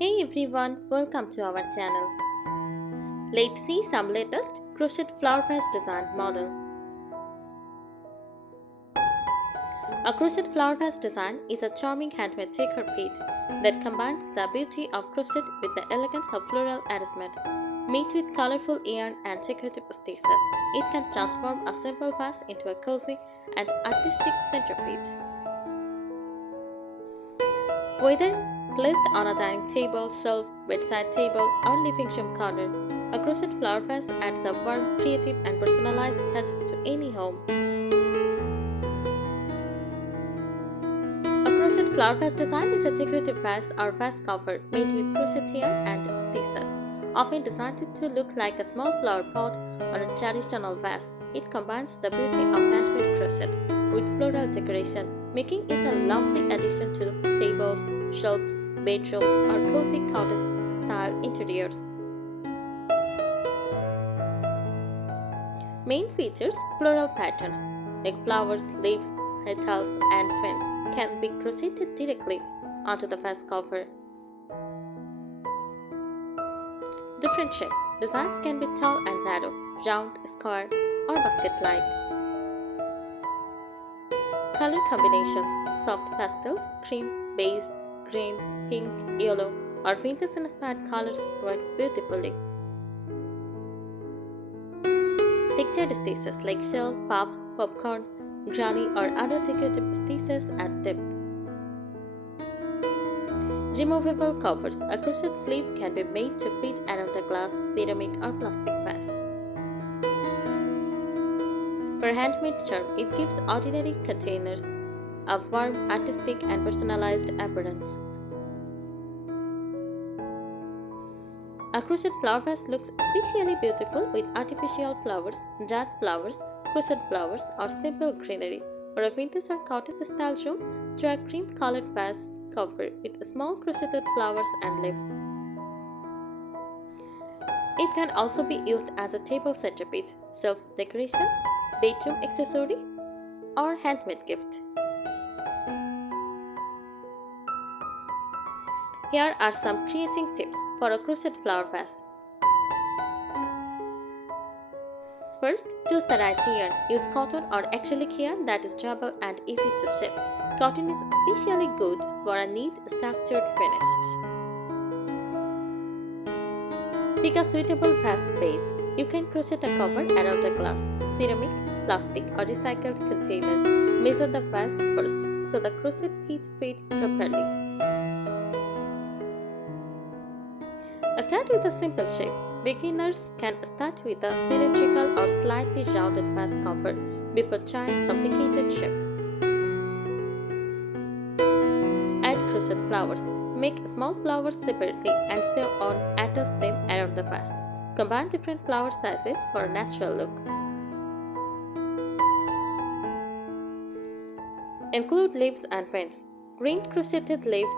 Hey everyone, welcome to our channel. Let's see some latest crochet flower vase design model. A crochet flower vase design is a charming handmade decor piece that combines the beauty of crochet with the elegance of floral arrangements. Made with colorful yarn and decorative stitches, it can transform a simple vase into a cozy and artistic centerpiece. Whether placed on a dining table, shelf, bedside table, or living room corner, a crochet flower vase adds a warm, creative, and personalized touch to any home. A crochet flower vase design is a decorative vase or vase cover made with crochet yarn and stitches, often designed to look like a small flower pot or a traditional vase. It combines the beauty of handmade crochet with floral decoration, making it a lovely addition to tables, shelves, bedrooms, or cozy cottage-style interiors. Main features: floral patterns like flowers, leaves, petals, and ferns can be crocheted directly onto the vase cover. Different shapes. Designs can be tall and narrow, round, square, or basket-like. Color combinations: soft pastels, cream, beige, green, pink, yellow, or vintage-inspired colors work beautifully. Textured stitches like shell, puff, popcorn, granny, or other decorative stitches add depth. Removable covers. A crochet sleeve can be made to fit around a glass, ceramic, or plastic vase. For handmade charm, it gives ordinary containers a warm, artistic, and personalized appearance. A crochet flower vase looks especially beautiful with artificial flowers, dried flowers, crochet flowers, or simple greenery. For a vintage or cottage style room, try a cream colored vase cover with small crocheted flowers and leaves. It can also be used as a table centerpiece, shelf decoration, bedroom accessory, or handmade gift. Here are some creating tips for a crochet flower vase. First, choose the right yarn. Use cotton or acrylic yarn that is durable and easy to shape. Cotton is especially good for a neat, structured finish. Pick a suitable vase base. You can crochet a cover around a glass, ceramic, plastic, or recycled container. Measure the vase first so the crochet piece fits properly. Start with a simple shape. Beginners can start with a cylindrical or slightly rounded vase cover before trying complicated shapes. Add crochet flowers. Make small flowers separately and sew or attach them around the vase. Combine different flower sizes for a natural look. Include leaves and ferns. Green crocheted leaves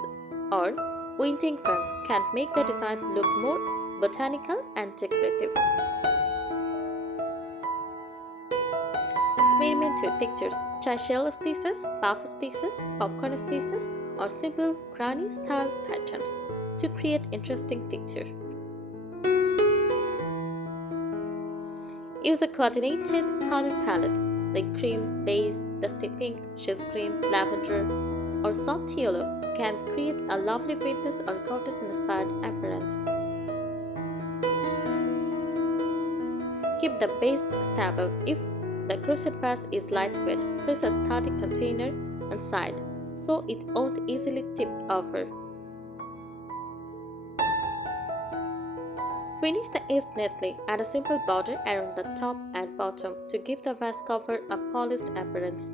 or winding ferns can make the design look more botanical and decorative. Experiment with textures. Try shell stitches, puff stitches, popcorn stitches, or simple granny style patterns to create interesting texture. Use a coordinated color palette like cream, beige, dusty pink, she's green, lavender, or soft yellow can create a lovely vintage or cottage-inspired appearance. Keep the base stable. If the crochet vase is lightweight, place a sturdy container inside so it won't easily tip over. Finish the edge neatly. Add a simple border around the top and bottom to give the vase cover a polished appearance.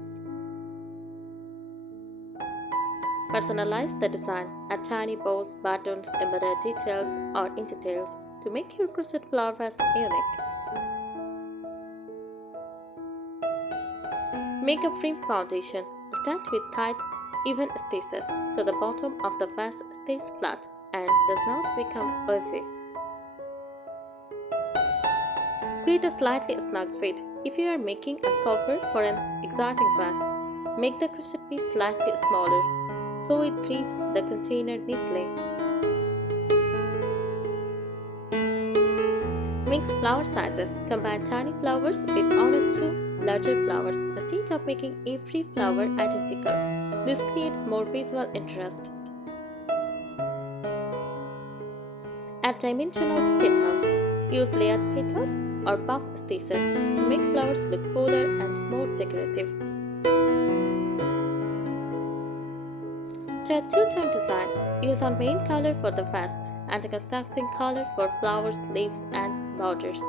Personalize the design. Add tiny bows, buttons, embroidered details, or details to make your crochet flower vase unique. Make a frame foundation. Start with tight, even stitches so the bottom of the vase stays flat and does not become wavy. Create a slightly snug fit. If you are making a cover for an exciting vase, make the crochet piece slightly smaller so it grips the container neatly. Mix flower sizes. Combine tiny flowers with 1 or 2 larger flowers instead of making every flower identical. This creates more visual interest. Add dimensional petals. Use layered petals or puff stitches to make flowers look fuller and more decorative. To a two-tone design, use one main color for the vase and a contrasting color for flowers, leaves, and borders.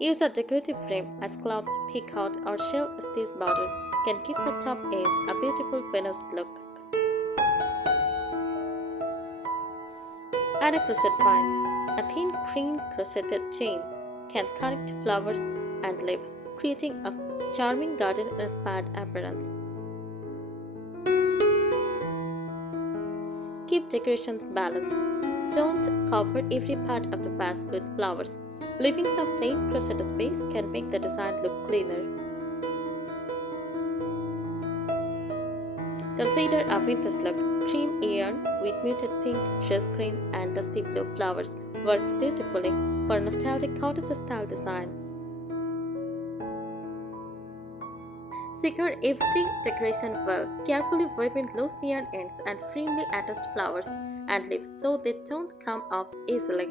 Use a decorative frame. A scalloped, peacock, or shell stitch border can give the top edge a beautiful finished look. Add a crochet vine. A thin green crocheted chain can connect flowers and leaves, creating a charming garden-inspired appearance. Keep decorations balanced. Don't cover every part of the vase with flowers. Leaving some plain crochet space can make the design look cleaner. Consider a vintage look. Cream yarn with muted pink, shush green, and dusty blue flowers works beautifully for nostalgic cottage-style design. Secure every decoration well, carefully weaving loose yarn ends and firmly attached flowers and leaves so they don't come off easily.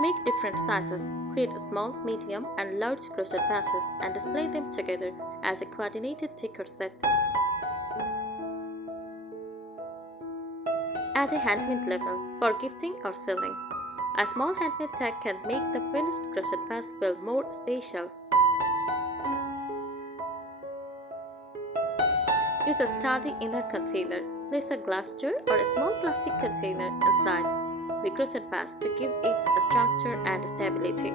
Make different sizes. Create small, medium, and large crochet vases and display them together as a coordinated decor set. Add a handmade label for gifting or selling. A small handmade tag can make the finished crochet vase feel more special. Use a sturdy inner container. Place a glass jar or a small plastic container inside the crochet vase to give it a structure and stability.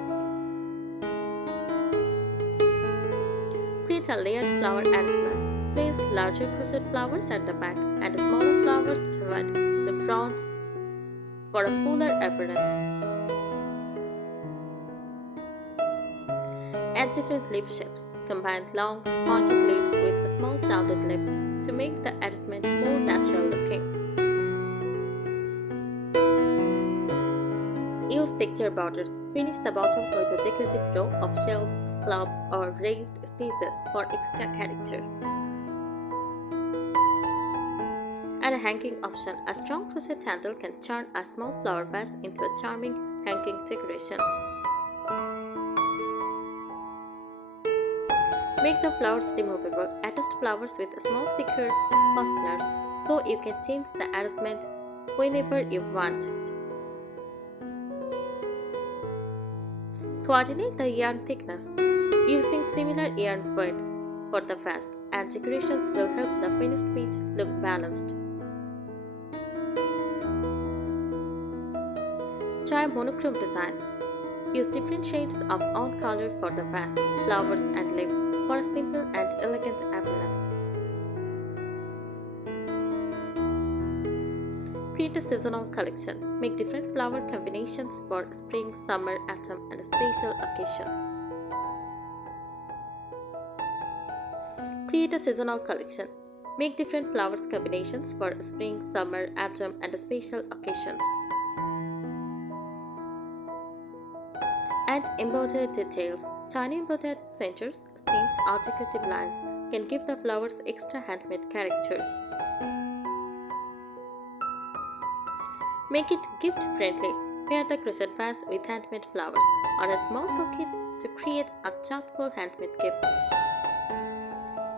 Create a layered flower arrangement. Place larger crochet flowers at the back and smaller flowers toward the front for a fuller appearance. Add different leaf shapes. Combine long, pointed leaves with small rounded leaves to make the arrangement more natural looking. Use picture borders. Finish the bottom with a decorative row of shells, scallops, or raised stitches for extra character. Add a hanging option. A strong crochet handle can turn a small flower vase into a charming hanging decoration. Make the flowers removable. Attach flowers with small secure fasteners so you can change the arrangement whenever you want. Coordinate the yarn thickness using similar yarn weights for the vase, and decorations will help the finished piece look balanced. Try monochrome design. Use different shades of one color for the vase, flowers, and leaves for a simple and elegant appearance. Create a seasonal collection. Make different flower combinations for spring, summer, autumn, and special occasions. Create a seasonal collection. Make different flowers combinations for spring, summer, autumn, and special occasions. Add embroidered details. Tiny embroidered centers, stems, or decorative lines can give the flowers extra handmade character. Make it gift-friendly. Pair the crochet vase with handmade flowers or a small bouquet to create a thoughtful handmade gift.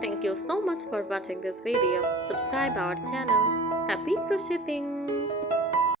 Thank you so much for watching this video. Subscribe our channel. Happy crocheting!